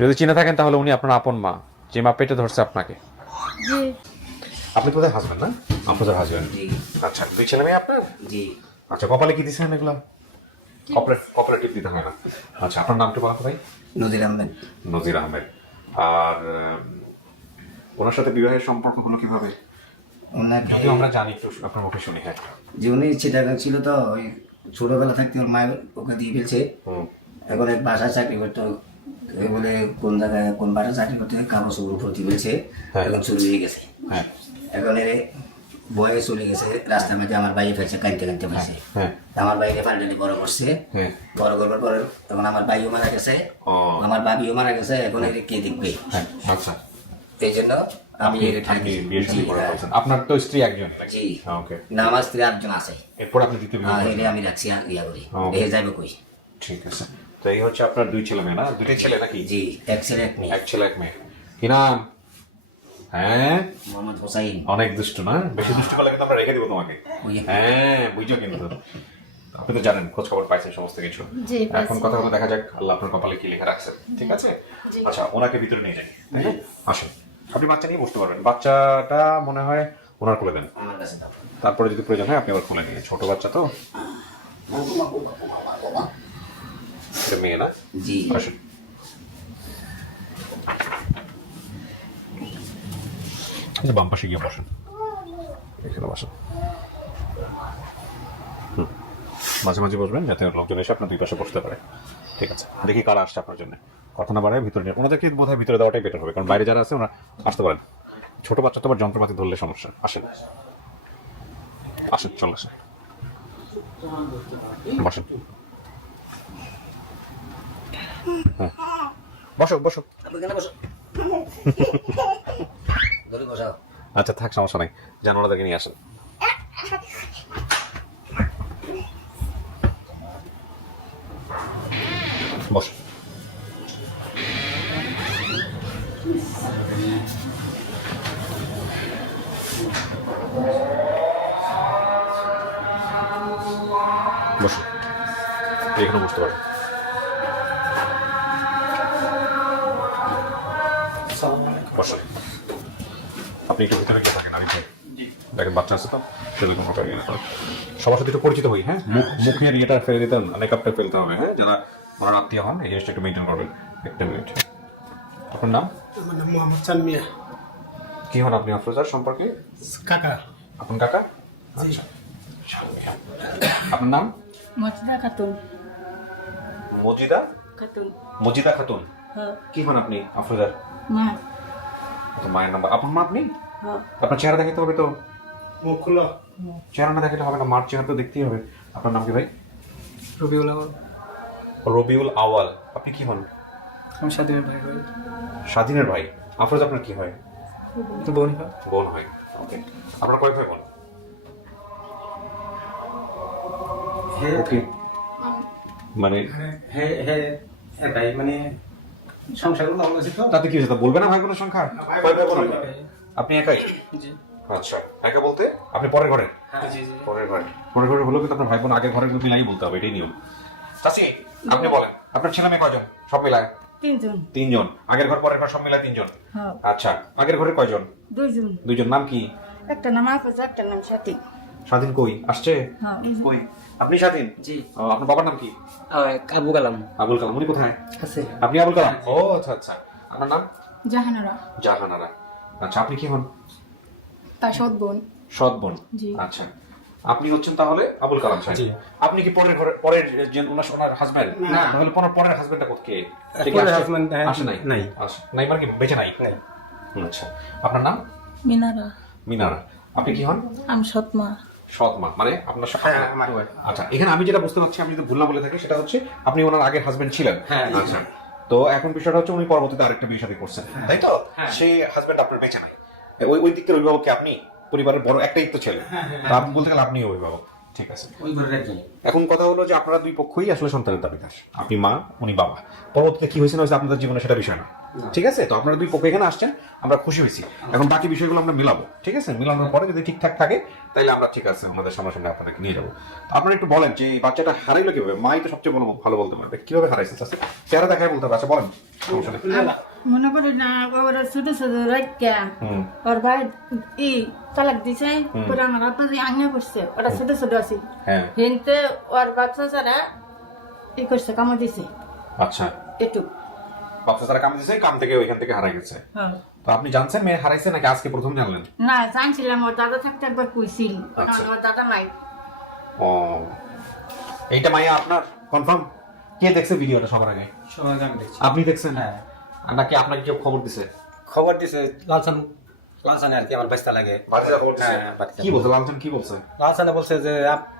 যদি চিনে থাকেন তাহলে উনি আপনার আপন মা যে মা পেটে ধরছে আপনাকে। আপনি কোথায় হাসবেন না? আপনাদের হাসবেন জি। আচ্ছা দুই ছেলে মেয়ে আপনার? জি। আচ্ছা কপালে কি দিচ্ছেন এগুলো? কপালে কপালে টিপ দিতে হয় না। আচ্ছা আপনার নামটা বলা ভাই। নদীর আহমেদ। নজির আহমেদ। আর ওনার সাথে বিবাহের সম্পর্ক হলো কীভাবে? ওনাকে আমরা জানি একটু আপনার মুখে শুনি হ্যাঁ। যে উনি চিটাগাং ছিল তো ওই ছোটবেলা থাকতে ওর মায়ের ওকে দিয়ে ফেলছে। হুম। এখন এক বাসায় চাকরি করতো বলে কোন জায়গায় কোন বাসায় চাকরি করতে কাগজ উপর ভর্তি ফেলছে হ্যাঁ। এখন হয়ে গেছে। হ্যাঁ। এখন এর বয়ে চলে গেছে রাস্তার মধ্যে আমার বাইরে ফেলছে কানতে কানতে ফেলছে। হ্যাঁ। আমার বাইরে পাল্টালি বড় করছে। হ্যাঁ। বড় করবার পরে তখন আমার ভাইও মারা গেছে আমার বাবিও মারা গেছে এখন এর কে দেখবে? হ্যাঁ আচ্ছা। এই জন্য আমি হ্যাঁ। আপনার তো স্ত্রী একজন। জি। ওকে। না আমার স্ত্রী আটজন আছে। এরপর আপনি হ্যাঁ। এরে আমি রাখছি ইয়া করি। রেখে যাবে কই? ঠিক আছে। তো এই হচ্ছে আপনার দুই ছেলে মেয়ে না? দুইটাই ছেলে নাকি? জি এক ছেলে এক মেয়ে। এক ছেলে এক মেয়ে। কি নাম? হ্যাঁ? মোহাম্মদ হোসাইন। অনেক দুষ্ট না? বেশি দুষ্ট করলে কিন্তু আমরা রেখে দিব তোমাকে। হ্যাঁ বুঝছ কিন্তু। আপনি তো জানেন খোঁজ খবর পাইছেন সমস্ত কিছু। এখন কথা বলে দেখা যাক আল্লাহ আপনার কপালে কি লেখা রাখছেন। ঠিক আছে? আচ্ছা ওনাকে ভিতরে নিয়ে যাই। তাই না? আপনি বাচ্চা নিয়ে বসতে পারবেন। বাচ্চাটা মনে হয় ওনার খুলে দেন। তারপরে যদি প্রয়োজন হয় আপনি আবার খুলে দিয়ে ছোট বাচ্চা তো। এটা মেয়ে না? জি। আসুন। বাম পাশে গিয়ে বসেন। এখানে বসেন। মাঝে মাঝে বসবেন যাতে লোকজন এসে আপনার দুই পাশে বসতে পারে। ঠিক আছে। দেখি কারা আসছে আপনার জন্য। কথা না বাড়ায় ভিতরে নিয়ে ওনাদেরকে বোধ হয় ভিতরে দেওয়াটাই বেটার হবে কারণ বাইরে যারা আছে ওরা আসতে পারেন। ছোট বাচ্চা তো আবার যন্ত্রপাতি ধরলে সমস্যা। আসেন। আসেন চলে আসেন। বসেন। বসো বসো। বসো। আচ্ছা থাক সমস্যা নাই। জানোয়ারদেরকে নিয়ে আসেন। আপনি ভিতরে গিয়ে থাকেন আমি। দেখেন বাচ্চা আছে তো সেরকম কোনো কারণে সবার সাথে একটু পরিচিত হই হ্যাঁ? মুখ মুখের ইয়েটা ফেলে দিতেন মেকআপটা ফেলতে হবে হ্যাঁ? যারা ওনার আত্মীয় হন এই জিনিসটা একটু মেনটেন করবেন একটা মিনিট আপনার নাম? আমার নাম মোহাম্মদ চান মিয়া কি হন আপনি আফরোজার সম্পর্কে? কাকা। আপন কাকা? আচ্ছা আপনার নাম? মজদা খাতুন। মজিদা? খাতুন। মজিদা খাতুন? হ্যাঁ। কি হন আপনি আফরোজার মা। তো মায়ের নাম্বার। আপনার মা আপনি? আপনার চেহারা দেখাতে হবে তো? মুখ খুলো। চেহারা না দেখালে হবে না মার চেহারা তো দেখতেই হবে। আপনার নাম কি ভাই? রবিউল আওয়াল রবিউল আওয়াল আপনি কি হন? আমি স্বাধীনের ভাই ভাই স্বাধীনের ভাই। আফরোজ আপনার কি হয়? বোন হয়। বোন হয়। ওকে আপনার কয় ভাই বোন? ওকে মানে হ্যাঁ হ্যাঁ একাই মানে সংসার ভালো আছে তো? তাতে কি হয়েছে? তা বলবে না ভাই বোনের সংখ্যা? কয় ভাই বোন? আপনি একাই? জি। আচ্ছা একা বলতে? আপনি পরের ঘরে? হ্যাঁ জি জি। পরের ঘরে। পরের ঘরে হলেও কিন্তু আপনার ভাই বোন? আগের ঘরের কিন্তু মিলাই বলতে হবে এটাই নিয়ম। চাচি আপনি বলেন আপনার ছেলে মেয়ে কয়জন? সব মিলায়? তিনজন। তিনজন। আগের ঘর পরের ঘর সব মিলায় তিনজন? হ্যাঁ। আচ্ছা আগের ঘরে কয়জন? দুইজন। দুইজন নাম কি? একটা নাম আফজ একটা নাম সাথী স্বাধীন কই? আসছে? হ্যাঁ কই? আপনি স্বাধীন? জি। আপনার বাবার নাম কি? আবু কালাম। আবুল কালাম উনি কোথায়? আছে। আপনি আবুল কালাম? ও আচ্ছা আচ্ছা। আপনার নাম? জাহানারা। জাহানারা। আচ্ছা আপনি কি হন? তার সৎ বোন। সৎ বোন? আচ্ছা। আপনি হচ্ছেন তাহলে আবুল কালাম সাহেব। আপনি কি পরের ঘরে পরের যে ওনার ওনার হাজবেন্ড না। তাহলে পরের পরের হাজবেন্ডটা কোথা পরের husband, হ্যাঁ, আসে নাই? নাই। আসে। নাই মানে কি বেঁচে নাই? নাই। আচ্ছা। আপনার নাম? মিনারা। মিনারা। আপনি কি হন? আমি সৎ মা। সৎ মা। মানে আপনার হ্যাঁ। আচ্ছা এখানে আমি যেটা বুঝতে পারছি আমি যদি ভুল না বলে থাকি সেটা হচ্ছে আপনি ওনার আগের হাজবেন্ড ছিলেন। হ্যাঁ। আচ্ছা। তো এখন বিষয়টা হচ্ছে উনি পরবর্তীতে আরেকটা বিয়ে শাদী করছেন। তাই তো? হ্যাঁ। সেই হাজবেন্ড আপনার বেঁচে নাই। ওই ওই দিক অভিভাবককে অভিভাবক আপনি পরিবারের বড় একটাই তো ছেলে। হ্যাঁ, হ্যাঁ, তো আপনি বলতে গেলে আপনি অভিভাবক। ঠিক আছে। এখন কথা হলো যে আপনারা দুই পক্ষই আসলে সন্তানের দাবিদার। আপনি মা উনি বাবা। পরবর্তীতে কি হয়েছে না হয়েছে আপনাদের জীবনে সেটা বিষয় না। ঠিক আছে? তো আপনারা দুই পক্ষ এখানে আসছেন আমরা খুশি হয়েছি। এখন বাকি বিষয়গুলো আমরা মিলাবো ঠিক আছে? মিলানোর পরে যদি ঠিকঠাক থাকে তাহলে আমরা ঠিক আছে আমাদের সামনাসামনি আপনাদেরকে নিয়ে যাব। আপনারা একটু বলেন যে এই বাচ্চাটা হারাইলো কীভাবে? মাই তো সবচেয়ে ভালো ভালো বলতে পারবে কীভাবে হারাইছে? চাচা চেহারা দেখায় বলতে পারছে বলেন। মনে করি না ওরা ছোট ছোট রাখা ওর ভাই ই তালাক দিছে পরে আমার যে আঙে করছে। ওরা ছোট ছোট আছে। হ্যাঁ। হিনতে ওর বাচ্চা ছাড়া ই করছে কামো দিছে। আচ্ছা। একটু বাচ্চা তারা কাম দিয়েছে কাম থেকে ওইখান থেকে হারাই গেছে। তো আপনি জানছেন মেয়ে হারাইছে নাকি আজকে প্রথম জানলেন? না জানছিলাম ওর দাদা থাকতে একবার কইছিল। আচ্ছা। দাদা নাই ও। এইটা মাইয়া আপনার? কনফার্ম? কে দেখছে ভিডিওটা সবার আগে? সবাই আমি দেখছি। আপনি দেখছেন? হ্যাঁ। নাকি আপনাকে কেউ খবর দিছে? খবর দিছে লালসান। লালসানে আর কি আমার বাস্তা লাগে। হ্যাঁ। কি বলছে লালচন কি বলছে? লালসানে বলছে যে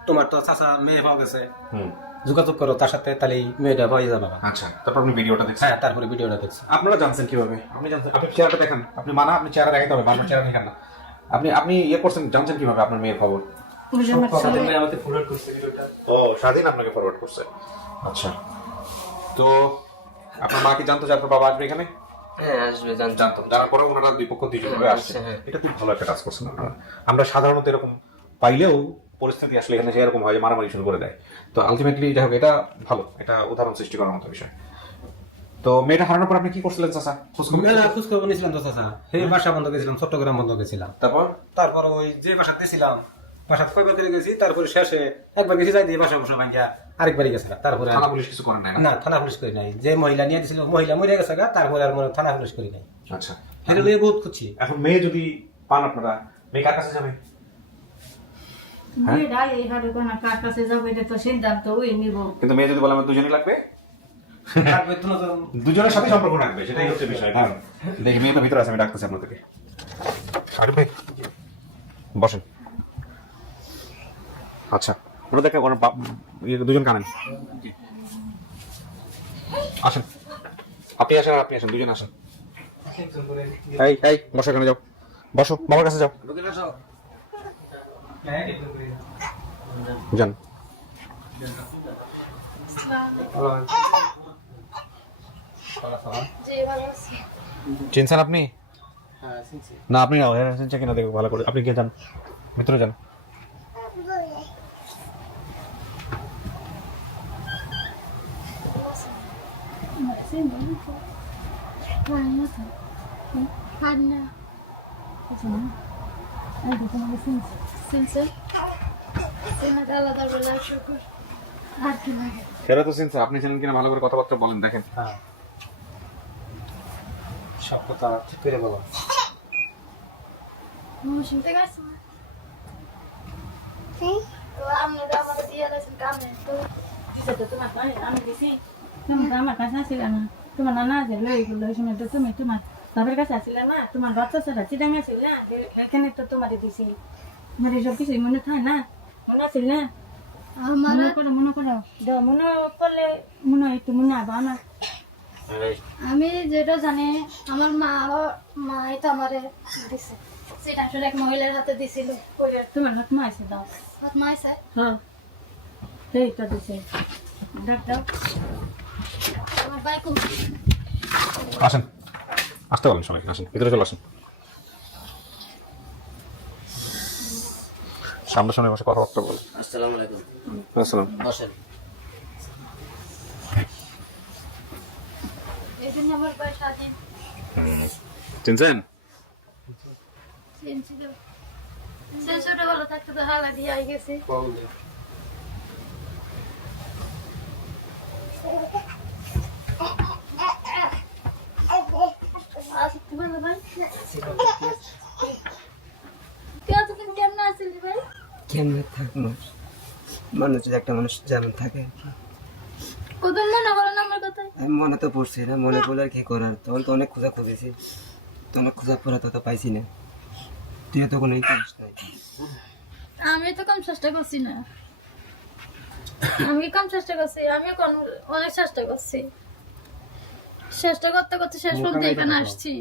তোমার তো চাচা মেয়ে পাওয়া গেছে। হুম। যোগাযোগ করো তার সাথে তাহলে মেয়েটা হয়ে যাবে আচ্ছা তারপর আপনি ভিডিওটা দেখছেন? হ্যাঁ তারপরে ভিডিওটা দেখছি। আপনারা জানছেন কীভাবে? আপনি জানছেন আপনি চেহারাটা দেখেন। আপনি মানা আপনি চেহারা দেখাতে হবে বারবার চেহারা দেখেন না। আপনি আপনি ইয়ে করছেন জানছেন কীভাবে আপনার মেয়ের খবর? ওই যে আমাকে ফরওয়ার্ড করছে ভিডিওটা। ও স্বাধীন আপনাকে ফরওয়ার্ড করছে। আচ্ছা। তো আপনার মা কি জানতো যে আপনার বাবা আসবে এখানে? হ্যাঁ আসবে জানতাম জানতো। জানার পরে ওনারা দুই পক্ষ দুইভাবে আসছে। হ্যাঁ। এটা খুব ভালো একটা কাজ করছেন আপনারা। আমরা সাধারণত এরকম পাইলেও পরিস্থিতি আসলে এখানে সেরকম হয় যে মারামারি শুরু করে দেয়। তো আলটিমেটলি যাই হোক এটা ভালো। এটা উদাহরণ সৃষ্টি করার মতো বিষয়। তো মেয়েটা হারানোর পর আপনি কি করছিলেন চাচা? খোঁজ খবর না খোঁজ খবর নিয়েছিলাম তো চাচা। সেই বাসা বন্ধ গেছিলাম চট্টগ্রাম বন্ধ গেছিলাম। তারপর? তারপর ওই যে বাসা দিয়েছিলাম বাসা কয়বার করে গেছি তারপরে শেষে একবার গেছি যাই দিয়ে বাসা বসা ভাঙ্গিয়া আরেকবারই গেছিলাম। তারপরে থানা পুলিশ কিছু করেন নাই না? না থানা পুলিশ করি নাই। যে মহিলা নিয়ে দিয়েছিল মহিলা মরে গেছে গা তারপরে আর মনে থানা পুলিশ করি নাই। আচ্ছা। বহুত খুঁজছি এখন মেয়ে যদি পান আপনারা মেয়ে কার কাছে যাবে? কিন্তু মেয়ে যদি বলে আমার দুজনই লাগবে? দুজনের সাথে সম্পর্ক রাখবে সেটাই হচ্ছে বিষয় হ্যাঁ দেখি মেয়ে তো ভিতরে আছে আমি ডাকতেছি আপনাদেরকে। বসেন। আচ্ছা ওরা দেখে ওরা বাপ- ইয়ে, দুজন কানেন আসেন। আপনি আসেন আর আপনি আসেন দুজন আসেন। এই এই বসো এখানে যাও। বসো বাবার কাছে যাও। যান। চিনছেন আপনি? না আপনি না হ্যাঁ চিনছে কিনা দেখো ভালো করে। আপনি কে যান। ভিতরে যান। সেটা তো চিনছে আপনি চিনেন কিনা ভালো করে কথাবার্তা বলেন দেখেন। হ্যাঁ। সব কথা ঠিক করে বলো। দিছে তো তোমার ভাই, আমি দিছি। তুমি আমার কাছে আসিলে না। তোমার নানা আছে তুমি তোমার বাবার কাছে আসিলে না তোমার বাচ্চা ছাড়া চিটাং আসিল না এখানে তো তোমারে দিছি। তোমার সব কিছু মনে থাকে না? মনে আসিল না? আমার মনে করো মনে করো। দাও মনে করলে মনে হয় একটু মনে আবা না? আমি যেটা জানি আমার মা মাই তো আমারে দিছে। সেটা আসলে এক মহিলার হাতে দিছিল। তোমার হাত মাইছে দাও। আর মাই স্যার হ্যাঁ। সেই তো দিছে। ডাক দাও আমার খুব আসেন। আসতে পারেন সবাই আসেন ভিতরে চলে আসেন সামনে সামনে বসে কথাবার্তা বল আসসালামু আলাইকুম আসসালাম স্বাধীন চিনছেন ছোটবেলা থাকতে তো হালা দিয়ে আই গেছে আসতে পারল ভাই কে তুমি একটা মানুষ যেমন থাকে মনে করেন আমার কথা আমি মনে তো পড়ছি না মনে পড়লে আর কি করার তখন তো অনেক খোঁজা খুঁজেছি তো অনেক খোঁজা পড়া তো পাইছি না তুই তো কোনো আমি তো কম চেষ্টা করছি না আমি কম চেষ্টা করছি আমি অনেক চেষ্টা করছি। শেষটা করতে করতে শেষ পর্যন্ত এখানে আসছি।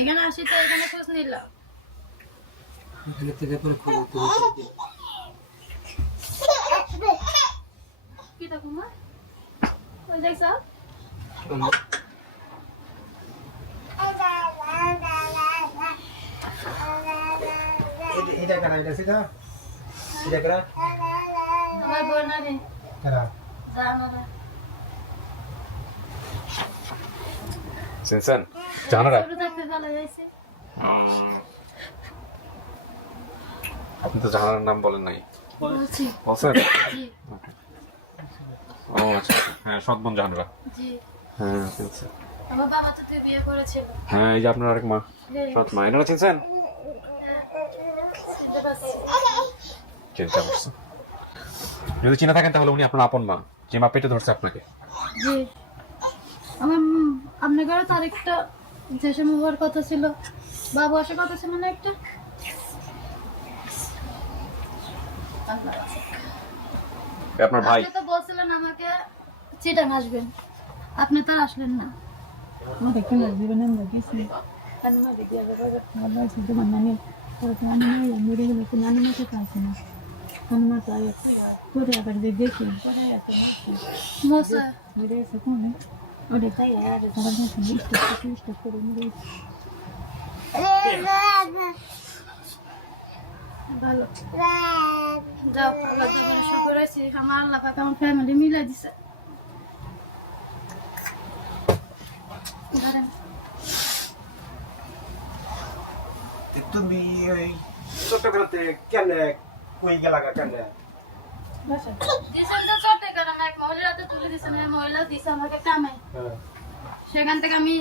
এখানে আসি তো এখানে খোঁজ নিলাম। এটা করা? এটা সিধা এটা করা? আমার জানো না। থাকতে ভালো যাইছে আপনি তো জানার নাম বলেন নাই। বলছি। বলছেন? ও আচ্ছা আচ্ছা। হ্যাঁ সৎ বোন জাহানরা হ্যাঁ চিনছি আমার বাবা তো তুই বিয়ে করেছিল। হ্যাঁ এই যে আপনার আরেক মা। হ্যাঁ, সৎ মা। এনারা চিনছেন? চিন্তা করছে যদি চিনে থাকেন তাহলে উনি আপনার আপন মা যে মা পেটে ধরছে আপনাকে। জি। আমার উম, আপনার ঘরে তো আরেকটা যে সময় হওয়ার কথা ছিল। বাবু আসার কথা ছিল না একটা? আপনার ভাই। তো বলছিলেন আমাকে চিটাং আসবেন। আপনি তো আসলেন না। আমাদের কেন জীবনে আমরা গেছি কান্না দিদি আবার আছে তোমার নানি তোর নানি নাই মেরে গেলে তো নানি মাকে পাইছে না। নানি মা তো আগে করে আবার যে দেখি করে এত মশা। মেরে এসে কোনে? যাও আল্লাহ জীবনে শুক্র আছি আমার আল্লাহ পাক আমার ফ্যামিলি মিলাই দিছে তুমি ওই চট্টগ্রামতে কেমনে? কই গেলা কেমনে তুলে এই মহিলা দিছে আমাকে কামে। সেখান থেকে আমি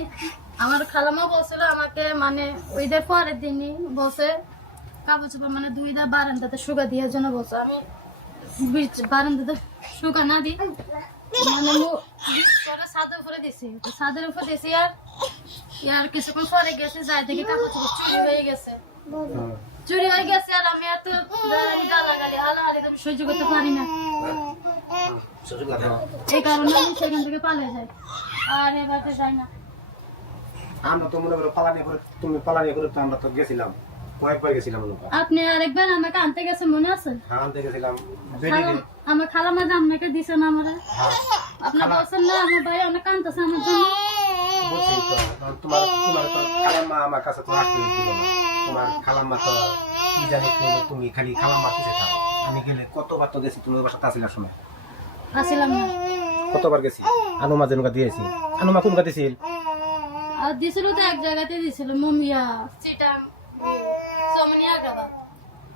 আমার খালামা বলছিল আমাকে মানে ওইদের পরের দিনই বসে কাপড় চোপড় মানে দুই দা বারান্দাতে শুকা দেওয়ার জন্য বসে আমি বারান্দাতে শুকা না দিই মানে ছাদের উপরে দিছি। ছাদের উপরে দিছি আর ইয়ার কিছুক্ষণ পরে গেছে যাই দেখি কাপড় চোপড় চুরি হয়ে গেছে। চুরি হয়ে গেছে আর আমি এত গালাগালি হালাহালি তো সহ্য করতে পারি না। এই কারণে আমি সেখান থেকে পালিয়ে যাই। আর এবারে যাই না। আমরা তো মনে করো পালানি করে তুমি পালানি করে তো আমরা তো গেছিলাম। কয়েকবার গেছিলাম আপনি আরেকবার আমাকে আনতে গেছেন মনে আছে? হ্যাঁ আনতে গেছিলাম। আমার খালা মাঝে আপনাকে দিছেন আমারে? আপনি বলছেন না আমার ভাই অনেক কান্দতেছে আমার জন্য। তোমার তোমার তো খালাম্মা আমার কাছে তো আসতে তোমার খালাম্মা তো কি জানি তো তুমি খালি খালাম্মা কিসে থাকো। আমি গেলে কতবার তো গেছি তোমার বাসাতে আসিলার সময় আসিলাম না। কতবার গেছি? আনুমা যেনুকা দিয়েছি। আনুমা কোনকা দিছিল আর দিছিল তো এক জায়গাতে দিছিল মমিয়া। চিটাং সমনিয়া গাবা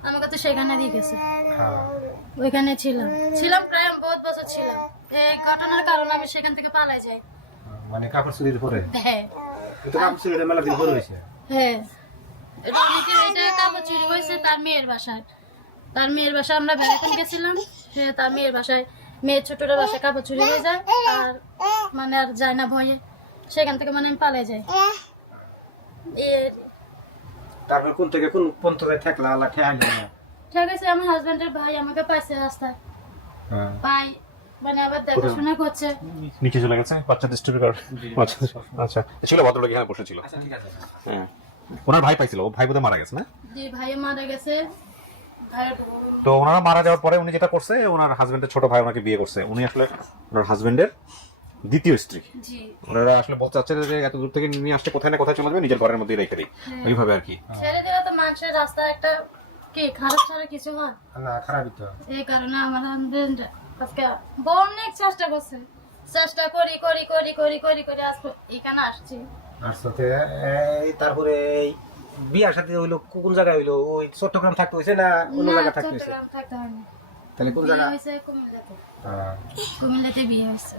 আমাকে তো সেখানে দিয়ে গেছে। হ্যাঁ। ওইখানে ছিলাম। ছিলাম প্রায় বহুত বছর ছিলাম। এই ঘটনার কারণে আমি সেখান থেকে পালাই যাই। মানে কাপড় চুরির পরে? হ্যাঁ। কিন্তু কাপড় চুরির মেলা দিন পরে হয়েছে। হ্যাঁ। এটা অনেকে এটা কাপড় চুরি হয়েছে তার মেয়ের বাসায়। তার মেয়ের বাসায় আমরা বেড়াতে গেছিলাম সে তার মেয়ের বাসায় মেয়ের ছোটটা বাসায় কাপড় চুরি হয়ে যায় আর মানে আর যায় না ভয়ে। সেখান থেকে মানে আমি পালাই যাই। তারপর কোন থেকে কোন কোন থেকে ঠেকলা আল্লাহ ঠেহাইলে না ঠিক আছে আমার হাজবেন্ডের ভাই আমাকে পাইছে রাস্তায়। হ্যাঁ। পাই মানে আবার দেখাশোনা করছে। নিচে চলে গেছে বাচ্চা ডিস্টার্ব করে। আচ্ছা আচ্ছা ছিল ভদ্রলোক এখানে বসেছিল। আচ্ছা ঠিক আছে। হ্যাঁ। ওনার ভাই পাইছিল ও ভাই বোধহয় মারা গেছে না? যে ভাই মারা গেছে। তো ওনারা মারা যাওয়ার পরে উনি যেটা করছে ওনার হাজবেন্ডের ছোট ভাই ওনাকে বিয়ে করছে। উনি আসলে ওনার হাজবেন্ডের দ্বিতীয় স্ত্রী। জি। ওনারা আসলে বলতে চাচ্ছে যে এত দূর থেকে নিয়ে আসতে কোথায় না কোথায় চলে যাবে নিজের ঘরের মধ্যেই রেখে দিই। ওইভাবে আর কি। ছেড়ে দিলে তো মানুষের রাস্তায় একটা কি খারাপ ছাড়া কিছু হয়? না খারাপই তো। এই কারণে আমার হাজবেন্ড আজকে অনেক চেষ্টা করছে। চেষ্টা করি করি করি করি করি করে আজকে এখানে আসছি। আর সাথে তারপরে এই বিয়ার সাথে হইল কোন জায়গায় হইল? ওই চট্টগ্রাম থাকতে হয়েছে না অন্য জায়গায় থাকতে হয়েছে? তাহলে কোন জায়গা? হয়েছে কুমিল্লাতে। কুমিল্লাতে বিয়ে হয়েছে।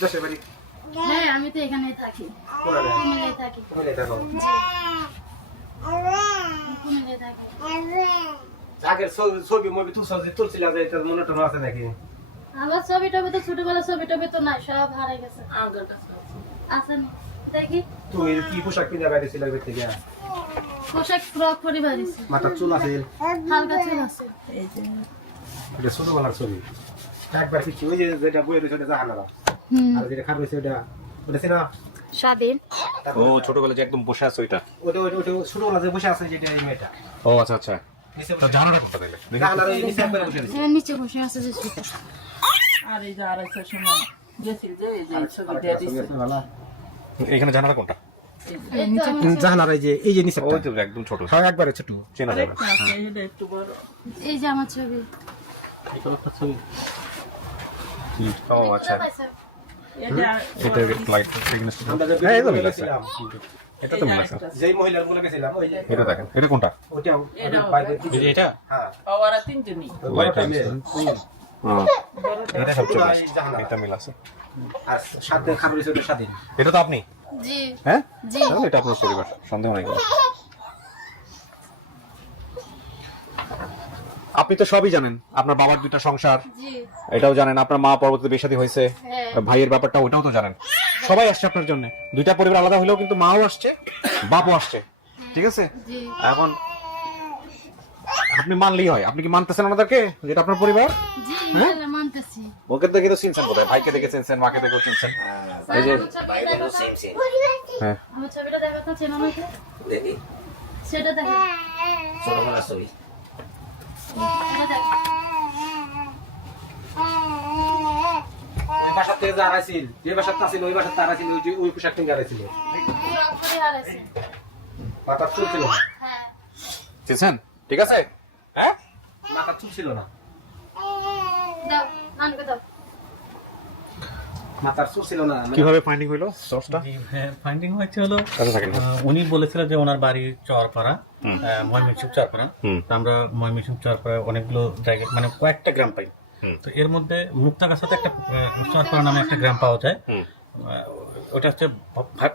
দেশের বাড়ি? হ্যাঁ আমি তো এখানেই থাকি। কুমিল্লায় থাকি। কুমিল্লায় থাকো। কুমিল্লায় থাকি। আগের ছবি- তুলছিল মনে আছে নাকি? আমার ছবি টবি তো ছোটবেলা ছবি টবি তো নাই সব হারাই গেছে। আছে। না? দেখি। তুমি কি পোশাক কিনে বাইরেছিল এর থেকে? পোশাক ফ্রক পরে মাথার চুল আছে? হালকা চুল আছে। এটা ছোটবেলার ছবি। একবার কিছু ওই যে যেটা বইয়ে রয়েছে ওটা জাহানারা। আর যেটা খারাপ হয়েছে ওটা ওটা ছিল? স্বাধীন। ও ছোটবেলায় যে একদম বসে আছে ওইটা। ওটা ওটা ওটা ছোটবেলা যে বসে আছে যেটা এই মেয়েটা। ও আচ্ছা আচ্ছা। নিচে তো বসে জাহানারা নিচে বসে আছে যে ছোট। আর এই যে আড়াইটার সময় গেছিল যে এই যে ছবি দিয়ে দিচ্ছে এখানে জানাটা কোনটা? এই তো জাহানার এই যে এই যে নিচে ওই তো একদম ছোট। হ্যাঁ একবারে ছোট। চেনা যাবে এই যে আমার ছবি। ও আচ্ছা। এটা লাইট হ্যাঁ, এটা তো আছে। যেই মহিলারগুলো গেছিলাম ওই এটা দেখেন। এটা কোনটা? এটা হ্যাঁ তিনজনই। লাইট। এটা। এই জাহানারা। এটা মিল আছে। আর সাথে খাবার হয়েছে ওটা এটা তো আপনি? জি। হ্যাঁ? জি। এটা আপনার পরিবার সন্দেহ নেই আপনি তো সবই জানেন আপনার বাবার দুইটা সংসার। এটাও জানেন আপনার মা পরবর্তীতে বেশাদী হয়েছে হ্যাঁ। ভাইয়ের ব্যাপারটা ওটাও তো জানেন। সবাই আসছে আপনার জন্য। দুইটা পরিবার আলাদা হলেও কিন্তু মাও আসছে বাপও আসছে। ঠিক আছে? এখন আপনি মানলেই হয়। আপনি কি মানতেছেন ওনাদেরকে যেটা আপনার পরিবার? জি ইনশাআল্লাহ মানতেছি। ওকে দেখে তো চিনছেন বোধহয়। ভাইকে দেখে চিনছেন মাকে দেখেও চিনছেন। এই যে হ্যাঁ। আমার ছবিটা দেখো তো চেনো নাকি দেখি। সেটা দেখো। ছোটবেলার ছবি এটা বাসার থেকে যারা ছিল যে বাসার ছিল ওই বাসার তারা ছিল ওই যে ওই পোশাক কিনে যারা ছিল পুরো করে হারাইছে মাথার চুল ছিল হ্যাঁ। চিনছেন? ঠিক আছে? হ্যাঁ? মাথার চুল ছিল না। দাও নানকে দাও। মাথার চুল ছিল না মানে কীভাবে ফাইন্ডিং হইল সোর্সটা ফাইন্ডিং হয়েছে হলো কাছে থাকেন আহ, উনি বলেছিলেন যে ওনার বাড়ি চরপাড়া ময়মনসিং চরপাড়া। তো আমরা ময়মনসিং চরপাড়া অনেকগুলো জায়গায় মানে কয়েকটা গ্রাম পাই। তো এর মধ্যে মুক্তাগাছাতে একটা চরপাড়া নামে একটা গ্রাম পাওয়া যায়। ওটা হচ্ছে ভা-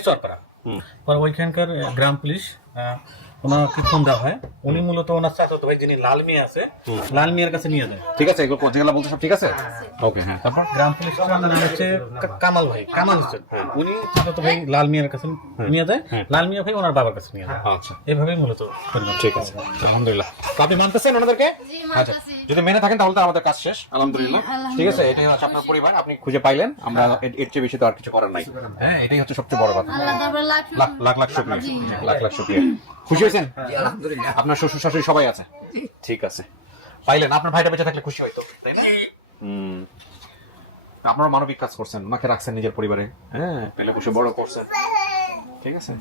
চরপাড়া। পরে ওইখানকার গ্রাম পুলিশ আহ, ওনাকে ফোন দেওয়া হয়। উনি মূলত ওনার চাচাতো ভাই যিনি লাল মিয়া আছে লাল মিয়ার কাছে নিয়ে যায়। ঠিক আছে এগুলো যেগুলো বলতে সব ঠিক আছে? ওকে হ্যাঁ তারপর? গ্রাম পুলিশ নাম হচ্ছে কামাল ভাই কামাল হোসেন। উনি চাচাতো ভাই লাল মিয়ার কাছে নিয়ে যায়। লাল মিয়া ভাই ওনার বাবার কাছে নিয়ে যায়। আচ্ছা। এভাবেই মূলত ঠিক আছে আলহামদুলিল্লাহ। আপনি মানতেছেন ওনাদেরকে? আচ্ছা। যদি মেনে থাকেন তাহলে তো আমাদের কাজ শেষ। আলহামদুলিল্লাহ। ঠিক আছে এটাই হচ্ছে আপনার পরিবার। আপনি খুঁজে পাইলেন আমরা এর- এর চেয়ে বেশি তো আর কিছু করার নাই। হ্যাঁ এটাই হচ্ছে সবচেয়ে বড় কথা। লাখ লাখ লাখ লাখ শুক্রিয়া। লাখ লাখ শুক্রিয়া। খুশি হয়েছেন? আলহামদুলিল্লাহ। আপনার শ্বশুর শাশুড়ি সবাই আছে? ঠিক আছে। পাইলেন। আপনার ভাইটা বেঁচে থাকলে খুশি হইতো তাই না? হুম। আপনারা মানবিক কাজ করছেন ওনাকে রাখছেন নিজের পরিবারে। হ্যাঁ পেলে বসে বড় করছেন। ঠিক আছে।